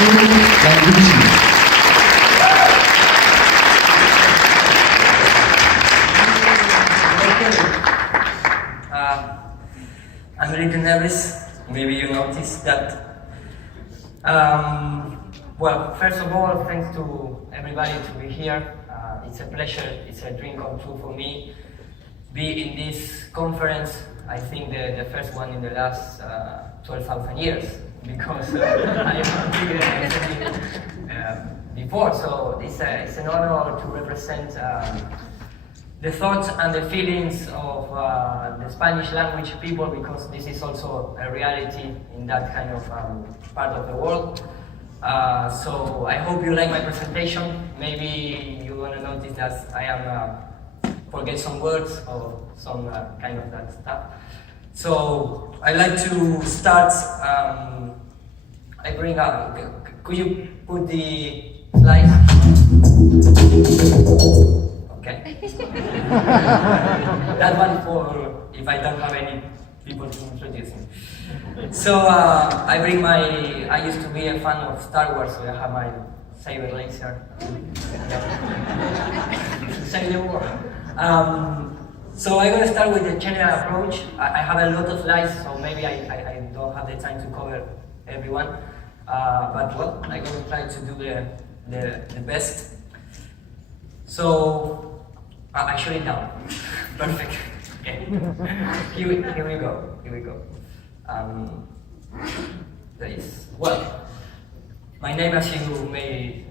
Landucci. I'm a little nervous. Maybe you noticed that. Well, first of all, thanks to everybody to be here. It's a pleasure, it's a dream come true for me. Be in this conference, I think the first one in the last 12,000 years, because I haven't been before, so it's an honor to represent the thoughts and the feelings of the Spanish language people, because this is also a reality in that kind of part of the world. So I hope you like my presentation. Maybe you're going to notice that I am forget some words or some kind of that stuff. So I like to start. I bring up. Could you put the slides? Okay. That one for if I don't have any people to introduce me. So I used to be a fan of Star Wars, so I have my saber laser. Save the war. So I'm going to start with the general approach. I have a lot of slides, so maybe I don't have the time to cover everyone. But well, I'm going to try to do the best. So I shut it down. Perfect. Okay. Here we go. Well, my name, as you may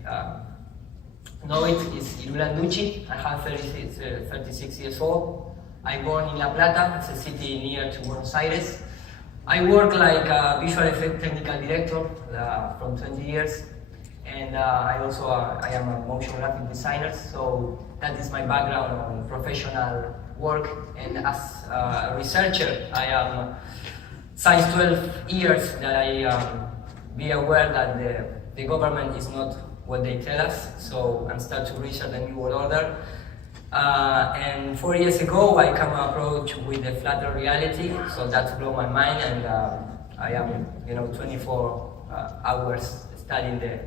know it, is Landucci. I have 36 years old. I born in La Plata. It's a city near to Buenos Aires. I work like a visual effect technical director from 20 years. And I am a motion graphic designer, so that is my background on professional work. And as a researcher, I am since 12 years that I be aware that the government is not what they tell us, so I start to research the New World Order. And 4 years ago, I come approach with the flat Earth reality, so that blew my mind, and I am 24 hours studying the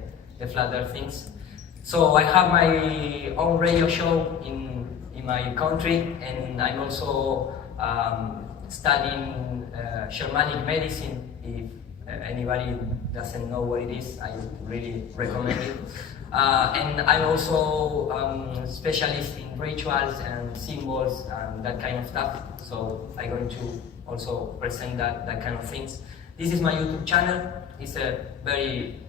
flat Earth things. So I have my own radio show in my country, and I'm also studying shamanic medicine. If anybody doesn't know what it is, I really recommend it. And I'm also specialist in rituals and symbols and that kind of stuff. So I'm going to also present that kind of things. This is my YouTube channel. It's a very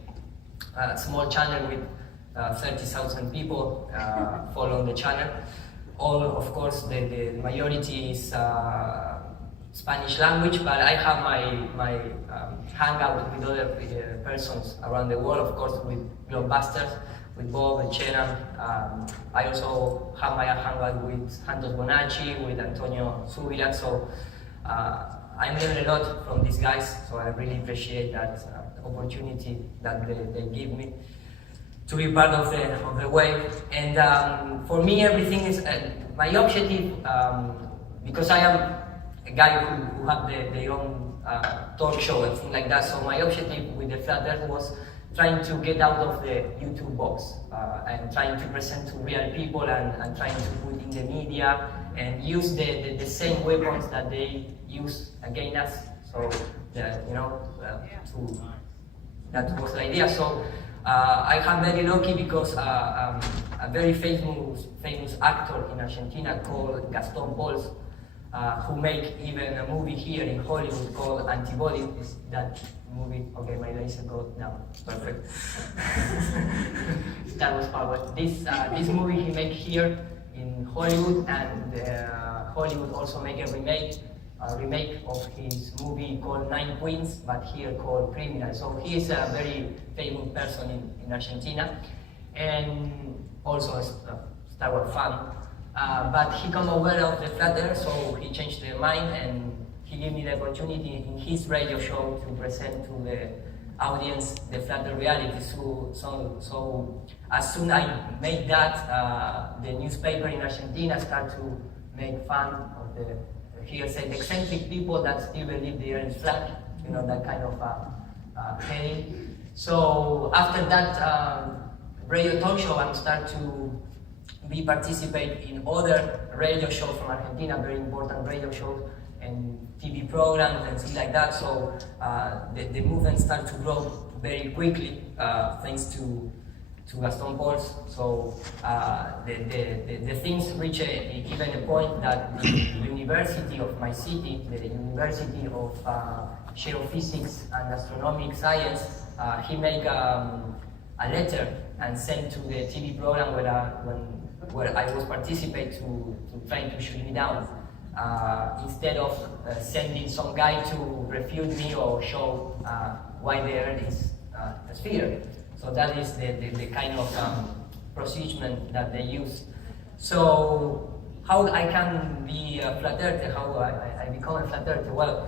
small channel with 30,000 people following the channel. All, of course, the majority is Spanish language, but I have my hangout with other persons around the world, of course, with Globebusters, with Bob and Cheran. I also have my hangout with Santos Bonacci, with Antonio Subira, so I'm learning a lot from these guys, so I really appreciate that opportunity that they give me to be part of the wave. And for me, everything is my objective, because I am a guy who have their own talk show and things like that. So my objective with the Flat Earth was trying to get out of the YouTube box and trying to present to real people and trying to put in the media and use the same weapons that they use against us. So that was the idea. So I am very lucky because a very famous actor in Argentina called Gaston Pauls, who make even a movie here in Hollywood called Antibody. Is that movie? Okay, my laser goes down. Perfect. Star Wars power. This movie he made here in Hollywood, and Hollywood also make a remake of his movie called Nine Queens, but here called Criminal. So he is a very famous person in Argentina, and also a Star Wars fan. But he come aware of the Flat Earth, so he changed their mind, and he gave me the opportunity in his radio show to present to the audience the Flat Earth reality. So as soon as I made that, the newspaper in Argentina start to make fun of the eccentric people that still believe the Earth is flat, that kind of heading. So after that radio talk show, I start to participate in other radio shows from Argentina, very important radio shows and TV programs and things like that. So the movement started to grow very quickly thanks to Gaston Pauls. So the things reach even a point that the university of my city, the University of Geophysics and Astronomic Science, he made a letter and sent to the TV program where I was participating to trying to shoot me down. Instead of sending some guy to refute me or show why the Earth is a sphere. So that is the kind of procedure that they use. So how I can be a flat earther, how I become a flat earther? Well,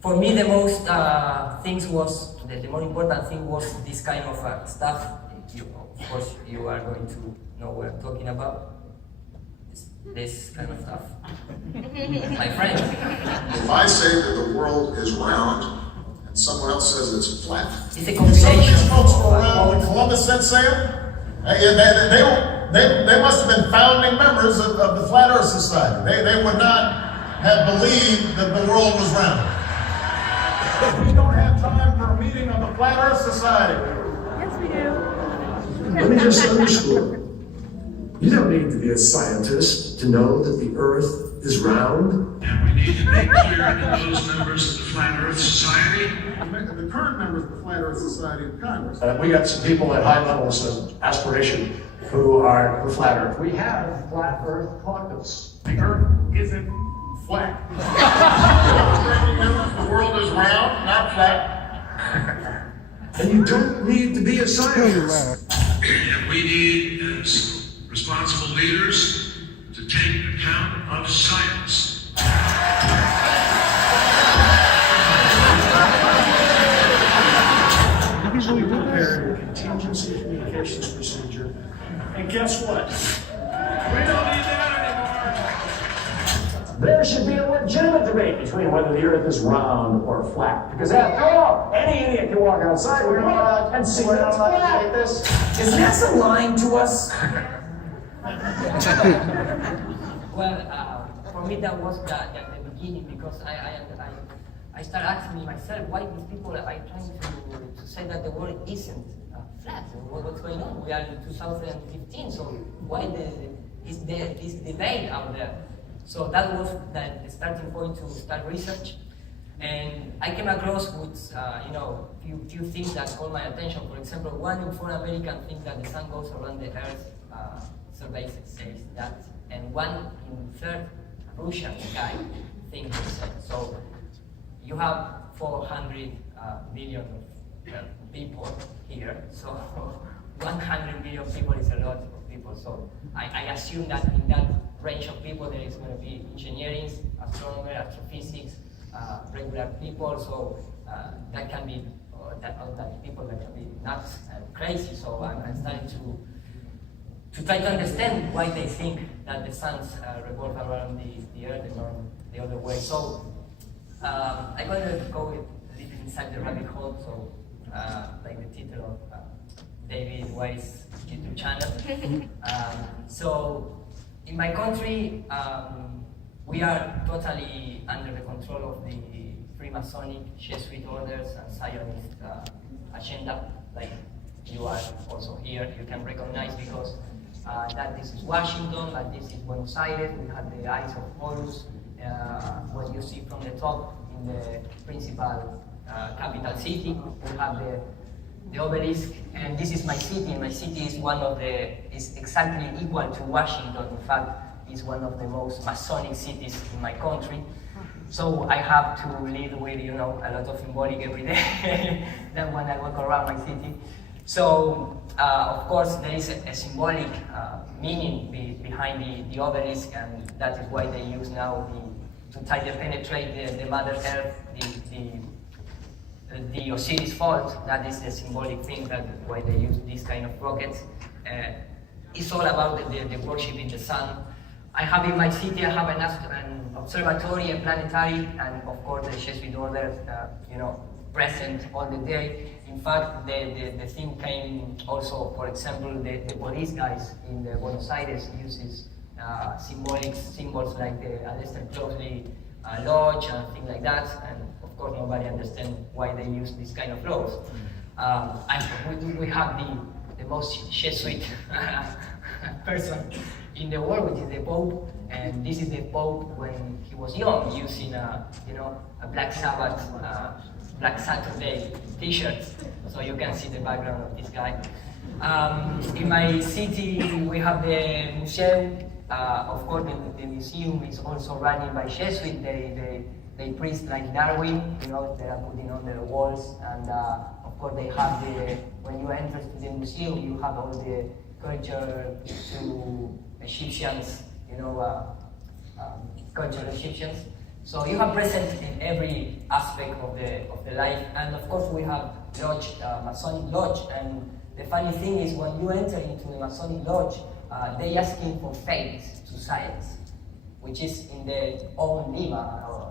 for me the most the more important thing was this kind of stuff. Of course, you are going to know what I'm talking about. This kind of stuff. My friend. If I say that the world is round and someone else says it's flat, it's a combination. Some of these folks were around when Columbus set sail. They must have been founding members of the Flat Earth Society. They would not have believed that the world was round. We don't have time for a meeting of the Flat Earth Society. Yes, we do. Let me just underscore. You don't need to be a scientist to know that the Earth is round. And we need to make clear to those members of the Flat Earth Society. The current members of the Flat Earth Society of Congress. We got some people at high levels of aspiration who are flat Earth. We have Flat Earth Caucus. The Earth isn't flat. The world is round, not flat. And you don't need to be a scientist. And we need, as responsible leaders, to take account of science. So we prepared a contingency communications procedure. And guess what? We don't need that anymore. There should be a legitimate debate between whether the Earth is round or flat. Because after all, any idiot can walk outside and see that it's flat. Is NASA lying to us? Well, for me that was the beginning, because I started asking myself why these people are trying to say that the world isn't flat. What's going on? We are in 2015, so why is there this debate out there? So that was the starting point to start research, and I came across with few things that caught my attention. For example, one in 4 Americans think that the sun goes around the Earth. Survey says that, and 1 in 3 Russian guy thinks the same. So you have 400 million people here. So 100 million people is a lot of people. So I assume that in that range of people there is going to be engineering, astronomer, astrophysics, regular people. So that can be that people that can be nuts and crazy. So I'm starting to try to understand why they think that the suns revolve around the Earth and not the other way. So I'm going to go a little inside the rabbit hole, so like the title of David White's YouTube channel. So in my country, we are totally under the control of the Freemasonic, Jesuit orders and Zionist agenda, like you are also here. You can recognize because that this is Washington, that this is Buenos Aires. We have the Eyes of Horus, what you see from the top in the principal capital city. We have the obelisk, and this is my city. And my city is exactly equal to Washington. In fact, it's one of the most Masonic cities in my country. So I have to live with a lot of symbolic every day. Then when I walk around my city. So, of course, there is a symbolic meaning behind the obelisk, and that is why they use now to try to penetrate the Mother Earth, the Osiris fault. That is the symbolic thing, that why they use this kind of rockets. It's all about the worship in the sun. I have in my city, I have an observatory, a planetary, and of course the Jesuit order, present all the day. In fact, the thing came also, for example, the police guys in the Buenos Aires uses symbols like the Aleister Crowley Lodge and things like that, and of course nobody understands why they use this kind of laws. We have the most Jesuit person in the world, which is the Pope, and this is the Pope when he was young, using a Black Sabbath, Black Saturday T-shirts. So you can see the background of this guy. In my city, we have the museum. Of course, the museum is also running by Jesuits. They preach like Darwin, they are putting on the walls, and of course they have when you enter to the museum, you have all the culture to Egyptians, cultural Egyptians. So you have present in every aspect of the life, and of course we have lodge, Masonic lodge, and the funny thing is when you enter into the Masonic lodge, they asking for faith to science, which is in their own lima, or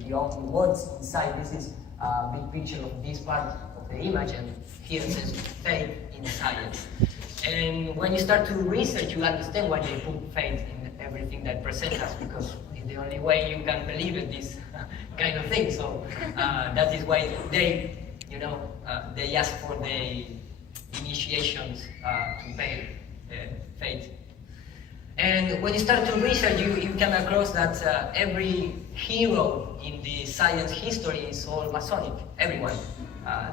the own words inside. This is a big picture of this part of the image, and here it says faith in science. And when you start to research, you understand why they put faith in everything that presents us, because it's the only way you can believe in this kind of thing. So that is why they ask for the initiations to pay faith. And when you start to research, you come across that every hero in the science history is all Masonic, everyone.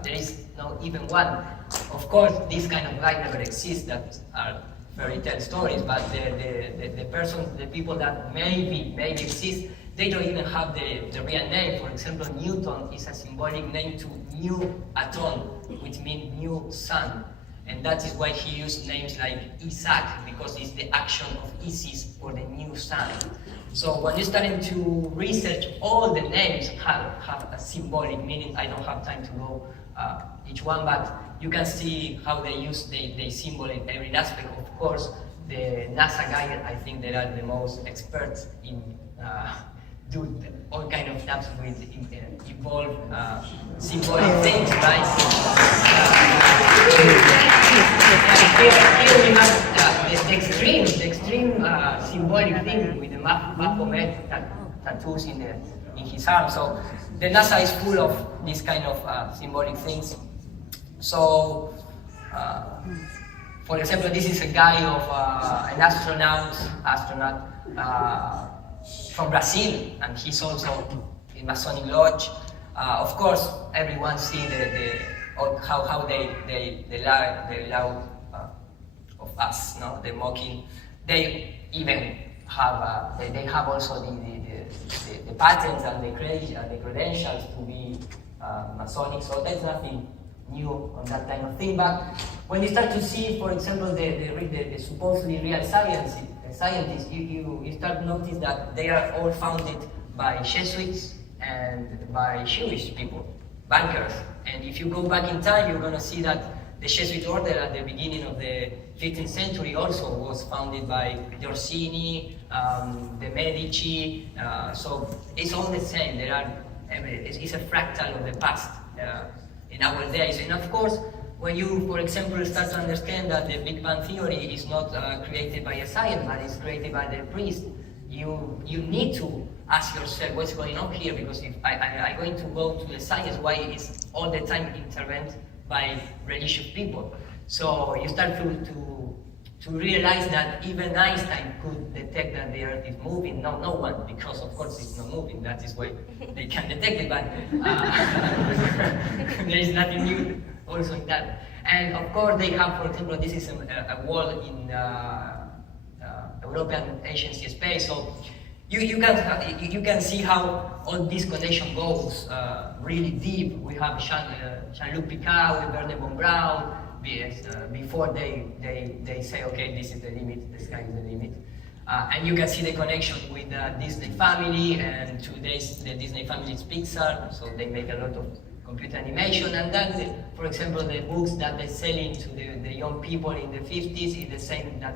There is no even one. Of course, this kind of guy never exists, that are fairy tale stories, but the people that maybe exist, they don't even have the real name. For example, Newton is a symbolic name to new atom, which means new sun. And that is why he used names like Isaac, because it's the action of Isis for the new sun. So when you're starting to research, all the names have a symbolic meaning. I don't have time to go each one, but you can see how they use the symbol in every aspect. Of course, the NASA guys, I think they are the most experts in do all kind of stuff with involve symbolic things, right? Here we have the extreme symbolic thing with the Baphomet tattoos in his arm. So the NASA is full of this kind of symbolic things. So, for example, this is a guy of an astronaut from Brazil, and he's also in Masonic Lodge. Of course, everyone see how they lie of us, no? The mocking. They even have they have also the patents and the credentials to be Masonic. So there's nothing new on that kind of thing. But when you start to see, for example, the supposedly real scientists, you start to notice that they are all founded by Jesuits and by Jewish people, bankers. And if you go back in time, you're going to see that the Jesuit order at the beginning of the 15th century also was founded by the Orsini, the Medici. So it's all the same. It's a fractal of the past in our days. And of course, when you, for example, start to understand that the Big Bang Theory is not created by a scientist, but it's created by the priest, you need to ask yourself what's going on here, because if I'm going to go to the science, why is all the time intervened by religious people? So you start to realize that even Einstein could detect that the Earth is moving. No one, because of course it's not moving. That is why they can detect it, but there is nothing new also in that. And of course they have, for example, this is a wall in European Agency Space. So you can see how all this connection goes really deep. We have Jean-Luc Picard with Werner von Braun. Before they say, okay, this is the limit, the sky is the limit. And you can see the connection with the Disney family, and today's the Disney family is Pixar, so they make a lot of computer animation. And then, for example, the books that they selling to the young people in the 50s is the same that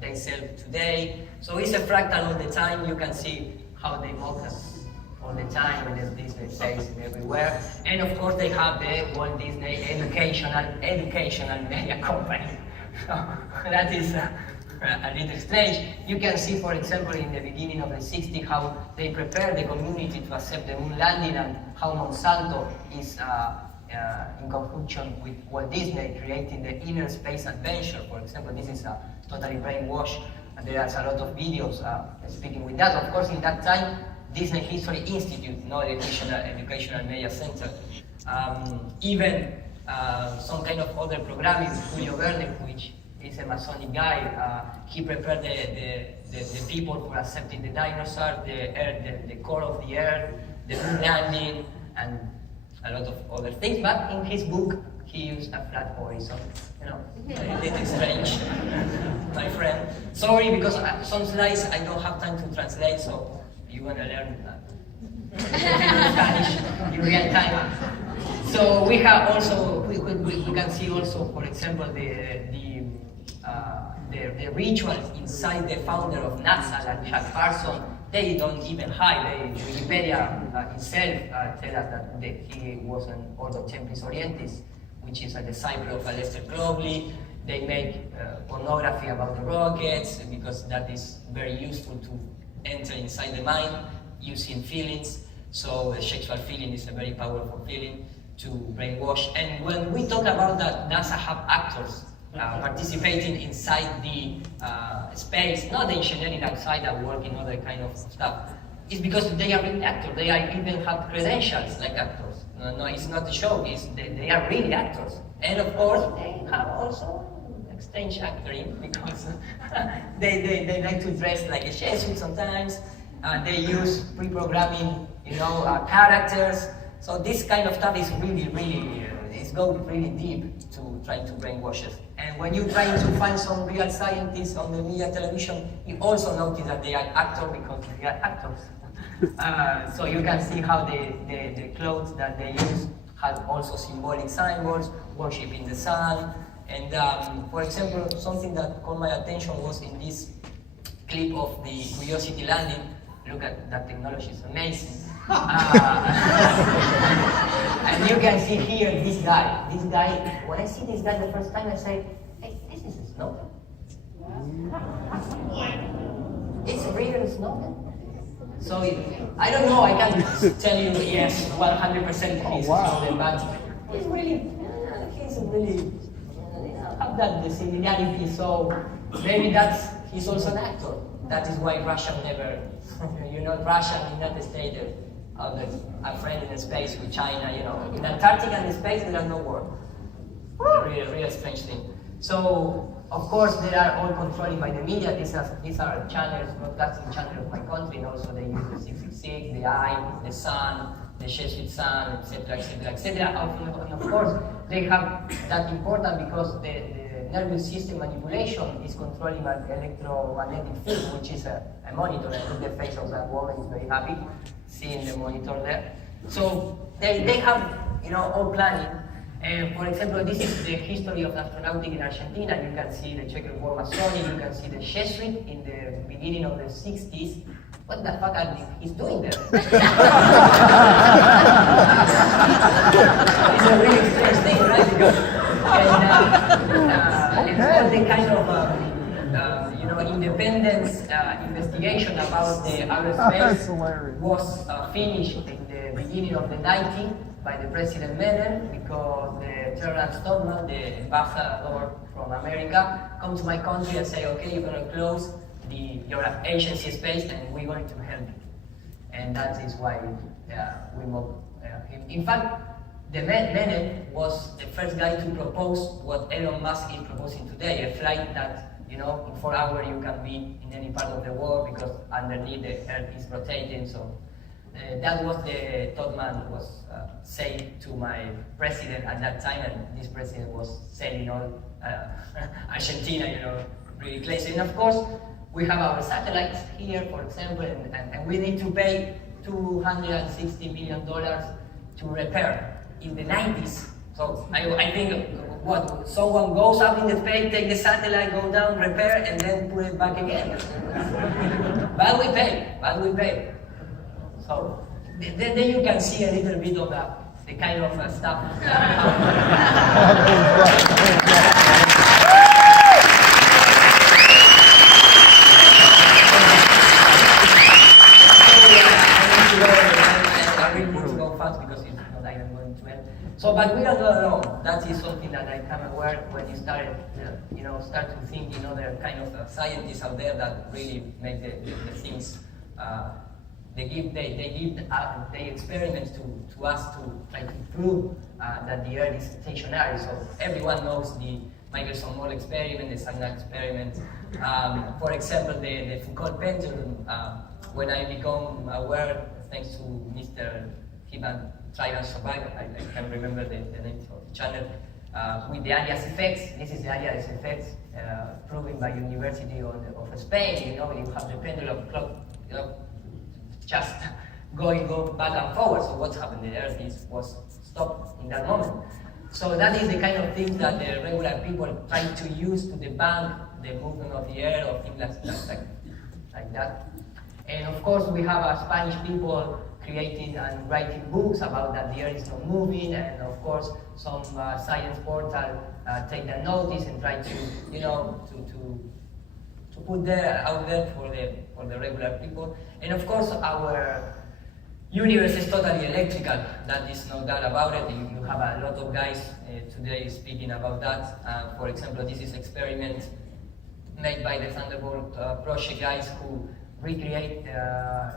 they sell today. So it's a fractal all the time. You can see how they mock us all the time, and there's Disney says everywhere. And of course they have the Walt Disney educational media company. So that is a little strange. You can see, for example, in the beginning of the 60s, how they prepare the community to accept the moon landing, and how Monsanto is in conjunction with Walt Disney creating the Inner Space Adventure. For example, this is totally brainwashed, and there's a lot of videos speaking with that. Of course, in that time, Disney History Institute, no educational media center. Even some kind of other programming, Julio Verne, which is a Masonic guy, he prepared the people for accepting the dinosaur, the earth, the core of the earth, the moon landing, and a lot of other things. But in his book, he used a flat horizon. You know, a little strange, my friend. Sorry, because some slides I don't have time to translate, so you're gonna learn Spanish in real time. So we have also, we can see also, for example, the rituals inside the founder of NASA, like Jack Parson. They don't even hide. Wikipedia itself tell us that he was an Ordo Templis Orientis, which is a disciple of Aleister Crowley. They make pornography about the rockets, because that is very useful to enter inside the mind using feelings. So the sexual feeling is a very powerful feeling to brainwash. And when we talk about that NASA have actors participating inside the space, not the engineering outside that work in other kind of stuff, it's because they are really actors. They even have credentials like actors. No, it's not a show, they are really actors. And of course, they have also exchange acting, because they like to dress like a Jesuit sometimes. They use pre-programming, characters. So this kind of stuff is really, it's going really deep to try to brainwash us. And when you try to find some real scientists on the media television, you also notice that they are actors because they are actors. So you can see how the clothes that they use have also symbolic symbols, worshiping the sun. And for example, something that caught my attention was in this clip of the Curiosity landing. Look at that technology, it's amazing. And you can see here this guy. This guy, when I see this guy the first time, I say, hey, this is Snowden. It's real Snowden. So I don't know, I can't tell you yes, 100% he's Snowden, but he's really have that the similarity. So maybe he's also an actor. That is why Russia never, Russia and United States are friends in space with China, In Antarctica and space, there are no war. Real strange thing. So, of course, they are all controlled by the media. These are channels, broadcasting channels of my country, and also they use the 666, the Eye, the Sun, the Jesuit Sun, etc., etc., etc. And of course, they have that important because the nervous system manipulation is controlling an electromagnetic field, which is a monitor. And look, the face of that woman is very happy seeing the monitor there. So they have, all planning. And for example, this is the history of astronautic in Argentina. You can see the checkerboard Masonic, you can see the Jesuit in the beginning of the 60s. What the fuck are he's doing there? It's a really strange thing, right? Because, and all the kind of independence investigation about the aerospace was finished in the beginning of the 90s by the President Menem, because the Terrence Stockman, the ambassador from America, come to my country and say, okay, you're going to close your agency space and we're going to help you. And that is why we moved him. In fact, the Menem was the first guy to propose what Elon Musk is proposing today, a flight that, in 4 hours you can be in any part of the world because underneath the earth is rotating. So that was the Todman was saying to my president at that time, and this president was selling all Argentina, really crazy. And of course, we have our satellites here, for example, and we need to pay $260 million to repair in the 90s. So I think someone goes up in the space, take the satellite, go down, repair, and then put it back again. But we pay. So then you can see a little bit of the kind of stuff. So, but we are not alone. That is something that I come aware when you start to think in other kind of scientists out there that really make the things. They give the experiments to us to try to prove that the Earth is stationary. So everyone knows the Michelson-Morley experiment, the Sagnac experiment. For example, the Foucault pendulum. When I become aware, thanks to Mr. Hiban Trial Survivor, I can't remember the name of the channel, with the alias effects. This is the alias effects proven by University of Spain. You have the pendulum clock, just going back and forward. So what's happened? The Earth was stopped in that moment. So that is the kind of things that the regular people try to use to debunk the movement of the Earth or things like that. And of course, we have Spanish people creating and writing books about that the Earth is not moving, and of course, some science portal take that notice and try to, to put that out there for the regular people. And of course, our universe is totally electrical. That is no doubt about it. You have a lot of guys today speaking about that. For example, this is experiment made by the Thunderbolt project guys who recreate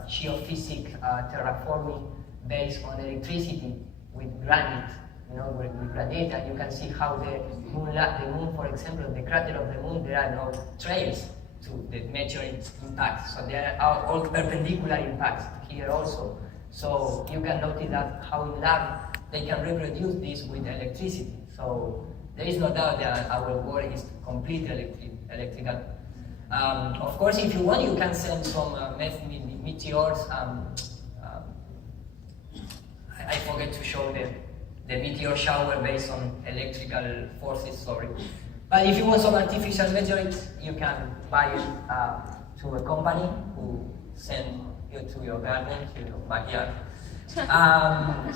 geophysic terraforming based on electricity with granite, with granite, and you can see how the moon, for example, the crater of the moon, there are no trails to the meteorite impacts, so there are all perpendicular impacts here also. So you can notice that how in lab they can reproduce this with electricity. So there is no doubt that our world is completely electrical. Of course, if you want, you can send some meteors. I forget to show the meteor shower based on electrical forces, sorry. But if you want some artificial meteorites, you can buy it to a company who send you to your garden, to your backyard.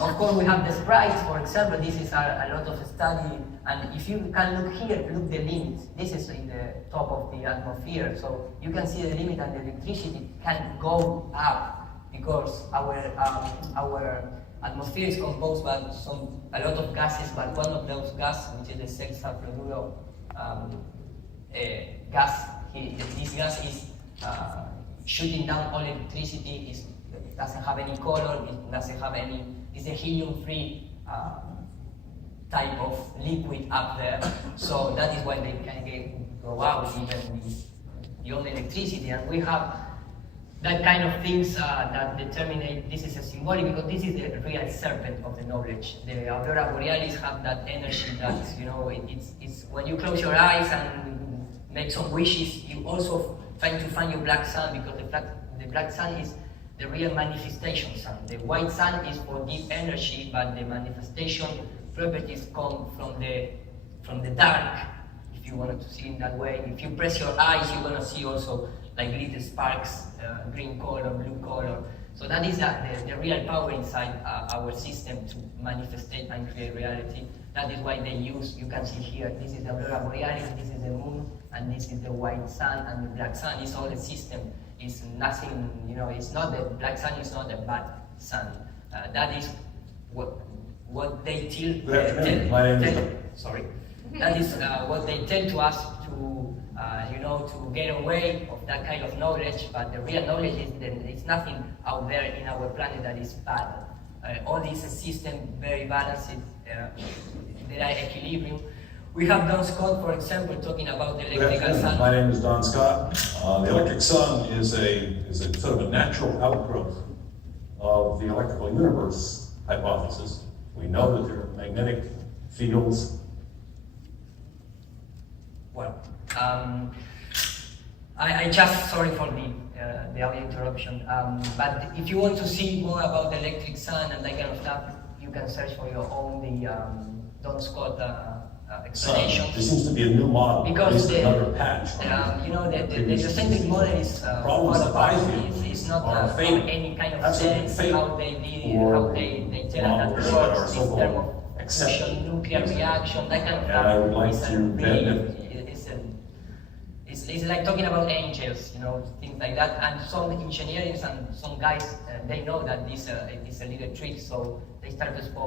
Of course, we have the sprites, for example. This is a lot of study, and if you can look here, look the limits. This is in the top of the atmosphere, so you can see the limit, and the electricity can go up because our atmosphere is composed by a lot of gases, but one of those gases, which is the sulfur gas, this gas is shooting down all electricity. It doesn't have any color, it doesn't have any, it's a helium-free type of liquid up there. So that is why they can go out even beyond electricity. And we have that kind of things that determine this is a symbolic, because this is the real serpent of the knowledge. The Aurora Borealis have that energy that, it's when you close your eyes and make some wishes, you also trying to find your black sun, because the black sun is the real manifestation sun. The white sun is for deep energy, but the manifestation properties come from the dark, if you wanted to see in that way. If you press your eyes, you're going to see also like little sparks, green color, blue color. So that is the real power inside our system to manifest and create reality. That is why they use, you can see here, this is the Aurora Borealis, this is the moon, and this is the white sun, and the black sun is all the system. It's nothing, it's not the black sun is not a bad sun. That is what they tell. Sorry. That is what they tell to us to get away of that kind of knowledge. But the real knowledge is that it's nothing out there in our planet that is bad. All these systems very balanced. There are equilibrium. We have Don Scott, for example, talking about the electrical sun. My name is Don Scott. The electric sun is a sort of a natural outgrowth of the electrical universe hypothesis. We know that there are magnetic fields. Well, I just, sorry for the audio interruption, but if you want to see more about the electric sun and that kind of stuff, you can search for your own, the Don Scott explanation. There seems to be a new model, Because at least another patch. you know, the geocentric model is Problems that I it's not are from fake. any kind of Absolutely sense fake. how they did, Or how they tell us models that that are works, this so-called term of accepted. fusion, nuclear reaction, that kind of And stuff. I would like is a to really- it's like talking about angels, you know, things like that. And some engineers and some guys, they know that this is a little trick, so they start to speak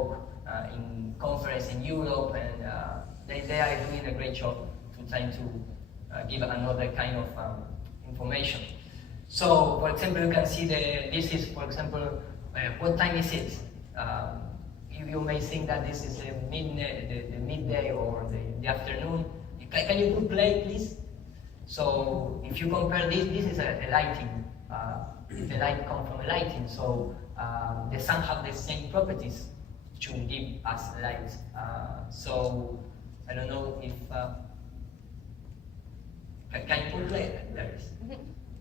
in conference in Europe, and they are doing a great job to trying to give another kind of information. So, for example, you can see this is, for example, what time is it? You may think that this is the midday or the afternoon. Can you put play, please? So if you compare this is a lighting. The light comes from a lighting. So the sun have the same properties to give us light. So I don't know if can you put play? There is.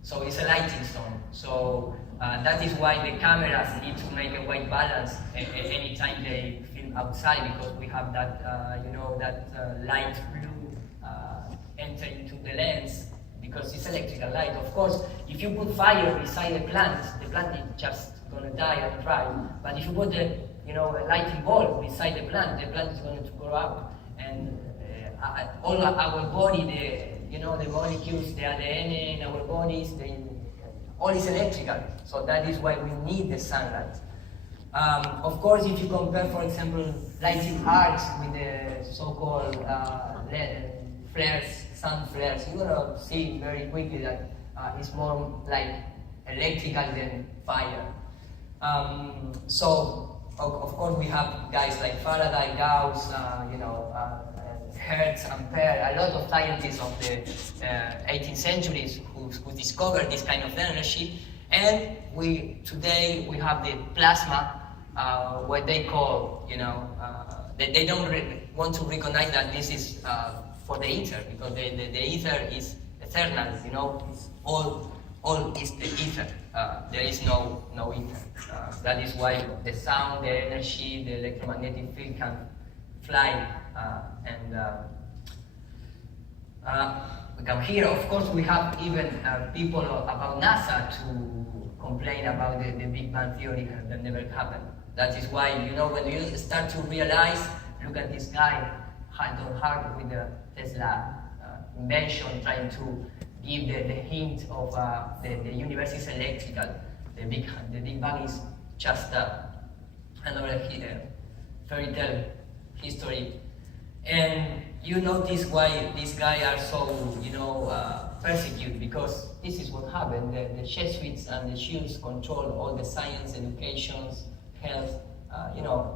So it's a lighting stone. So that is why the cameras need to make a white balance anytime they film outside, because we have that you know, that light blue enter into the lens, because it's electrical light. Of course, if you put fire beside the plant is just gonna die and dry. But if you put a lighting bulb beside the plant is going to grow up. And all our body, the molecules, the ADN in our bodies, all is electrical. So that is why we need the sunlight. Of course, if you compare, for example, lighting arcs with the so-called flares, sun flares, you're gonna see very quickly that it's more like electrical than fire. So, of course, we have guys like Faraday, Gauss, Hertz, Ampere, a lot of scientists of the 18th centuries who discovered this kind of energy. And today we have the plasma, what they call, they don't want to recognize that this is for the ether, because the ether is eternal, it's all is the ether. There is no ether. That is why the sound, the energy, the electromagnetic field can fly and we come here. Of course, we have even people about NASA to complain about the Big Bang theory that never happened. That is why, when you start to realize, look at this guy, hand on heart, with the Tesla invention, trying to give the hint of the universe is electrical. The Big Bang is just another fairy tale history. And you notice why these guys are so, persecuted, because this is what happened. The Jesuits and the Jews control all the science, education, health,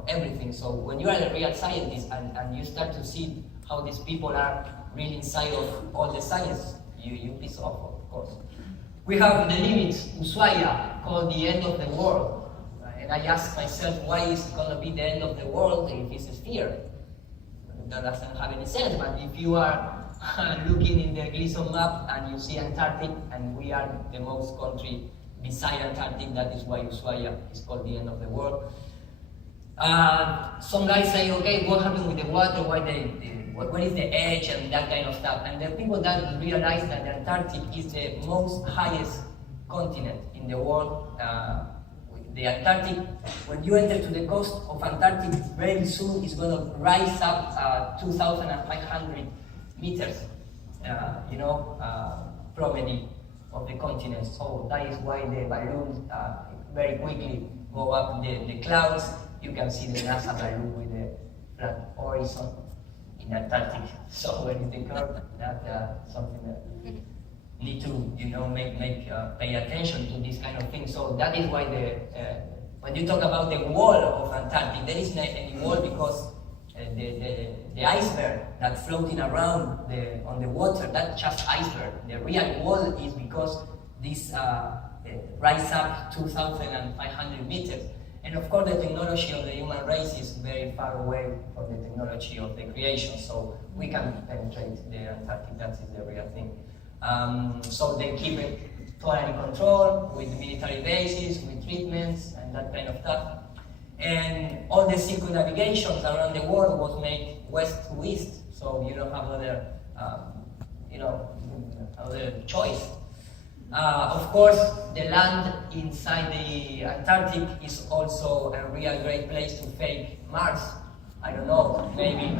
everything. So when you are a real scientist and you start to see how these people are really inside of all the science, you piss off, of course. We have the limit, Ushuaia, called the end of the world. And I ask myself, why is it going to be the end of the world if it's a sphere? That doesn't have any sense, but if you are looking in the Gleason map and you see Antarctic, and we are the most country beside Antarctic, that is why Ushuaia is called the end of the world. Some guys say, okay, what happened with the water, what is the edge and that kind of stuff. And the people that realize that the Antarctic is the most highest continent in the world. The Antarctic, when you enter to the coast of Antarctic, very soon it's going to rise up 2,500 meters, promenade of the continent. So that is why the balloons very quickly go up the clouds. You can see the NASA balloon with the flat horizon in Antarctic. So when it occurs, that's something that need to, pay attention to this kind of thing. So that is why when you talk about the wall of Antarctic, there isn't any wall, because the iceberg that's floating around on the water, that's just iceberg. The real wall is because this rise up 2,500 meters. And of course, the technology of the human race is very far away from the technology of the creation, so we can penetrate the Antarctic. That is the real thing. So they keep it totally controlled with military bases, with treatments, and that kind of stuff. And all the circumnavigations around the world was made west to east. so you don't have other, other choice. Of course, the land inside the Antarctic is also a real great place to fake Mars. I don't know, maybe.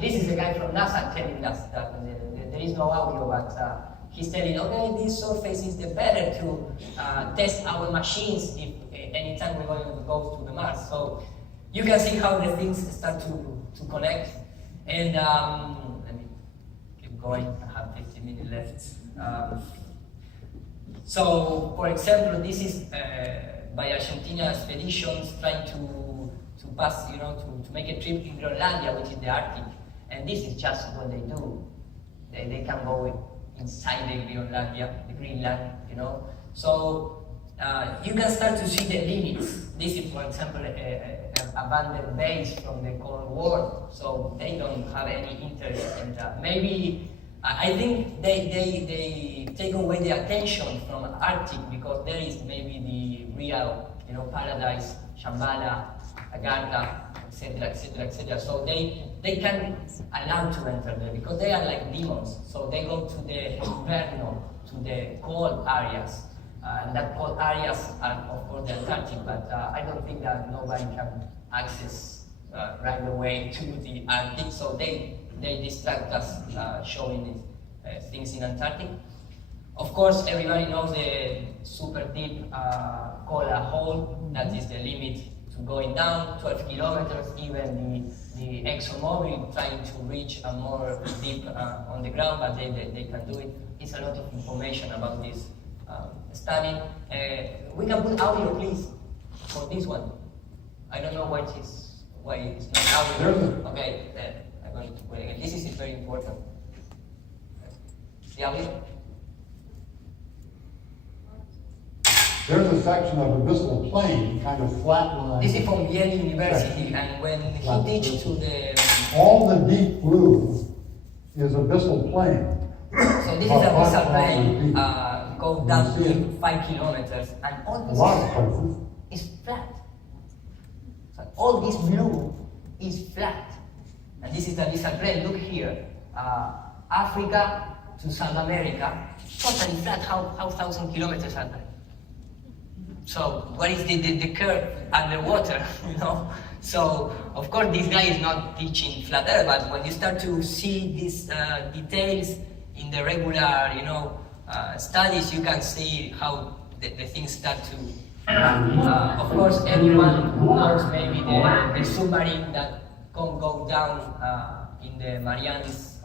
This is a guy from NASA telling us that there is no audio, but he's telling, okay, this surface is the better to test our machines if anytime we're going to go to the Mars. So you can see how the things start to connect. And let me keep going, I have 15 minutes left. So, for example, this is by Argentina expeditions trying to pass, to make a trip in Groenlandia, which is the Arctic. And this is just what they do. They can go inside the Greenland, So you can start to see the limits. This is, for example, an abandoned base from the Cold War, so they don't have any interest. And maybe, I think they take away the attention from Arctic because there is maybe the real, paradise, Shambhala, Agartha, etc. So they can allow to enter there because they are like demons. So they go to the inferno, to the cold areas. And that cold areas are, of course, the Antarctic, but I don't think that nobody can access right away to the Arctic. So they distract us showing these things in Antarctic. Of course, everybody knows the super deep Kola hole. That is the limit to going down, 12 kilometers. Even the ExxonMobil trying to reach a more deep on the ground, but they can do it. It's a lot of information about this study. We can put audio, please, for this one. I don't know why it's not audio. Okay, I'm going to put it again. This is very important. The audio. There's a section of abyssal plain, kind of flat line. This is from Yale University, and when he teach to the... All the deep blue is abyssal plain. So this is a abyssal plain, go down to 5 kilometers, and all A lot of places. this is flat. So all this blue is flat. And this is the abyssal plain. Look here, Africa to South America, totally flat. How 1,000 kilometers are there? So what is the curve underwater, So, of course, this guy is not teaching flat earth, but when you start to see these details in the regular, studies, you can see how the things start to... of course, everyone knows maybe the submarine that can go down in the Marianas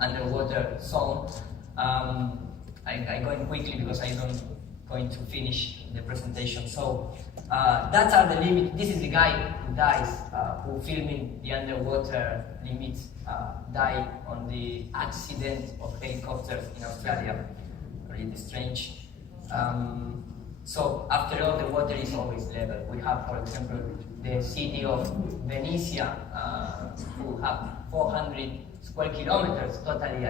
underwater zone. I'm going quickly because I don't going to finish the presentation. So that's are the limits. This is the guy who dies, who filming the underwater limits, died on the accident of helicopters in Australia. Really strange. So after all, the water is always level. We have, for example, the city of Venetia, who have 400 square kilometers totally